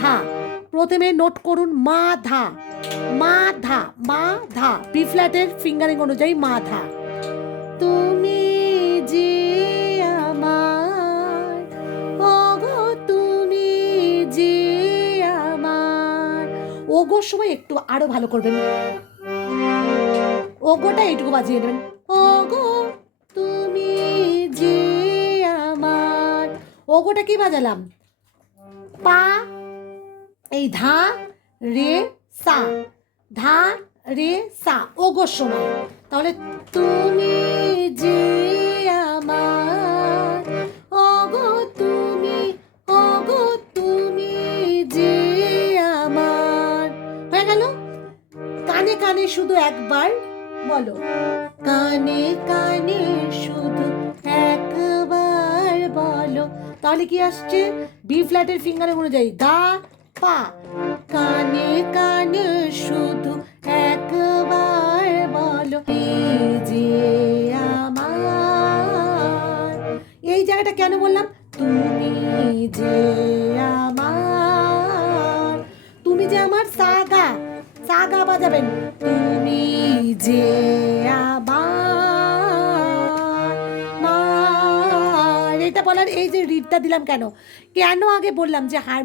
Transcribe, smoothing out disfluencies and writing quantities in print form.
ধা। প্রথমে নোট করুন মা ধা, মা ধা, মা ধা, বি ফ্ল্যাটের ফিঙ্গারিং অনুযায়ী মা ধা। তুমি যে আমার, ওগো তুমি যে আমার। ওগোর সময় একটু আরো ভালো করবেন, ওগোটা এইটুকু বাজিয়ে নেবেন, ওগো তুমি যে আমার। ওগোটা কি বাজালাম, পা, এই ধা রে সা, ধা রে সা, ওগোর সময়। তাহলে তুমি যে আমার, ওগো তুমি, ওগো তুমি যে আমার। হয়ে গেল। কানে কানে শুধু একবার বলো, কানে কানে শুধু একবার বলো। তাহলে কি আসছে, বি ফ্ল্যাটের ফিঙ্গার অনুযায়ী গা পা। কানে কানে শুধু একবার বলো, এই যে আমার। এই জায়গাটা কেন বললাম, তুমি যে আমার, তুমি যে আমার, সা গা, সা গা বাজাবেন, তুমি যে আমার। এটা বলার এই যে রিডটা দিলাম কেন, কেন আগে বললাম যে হার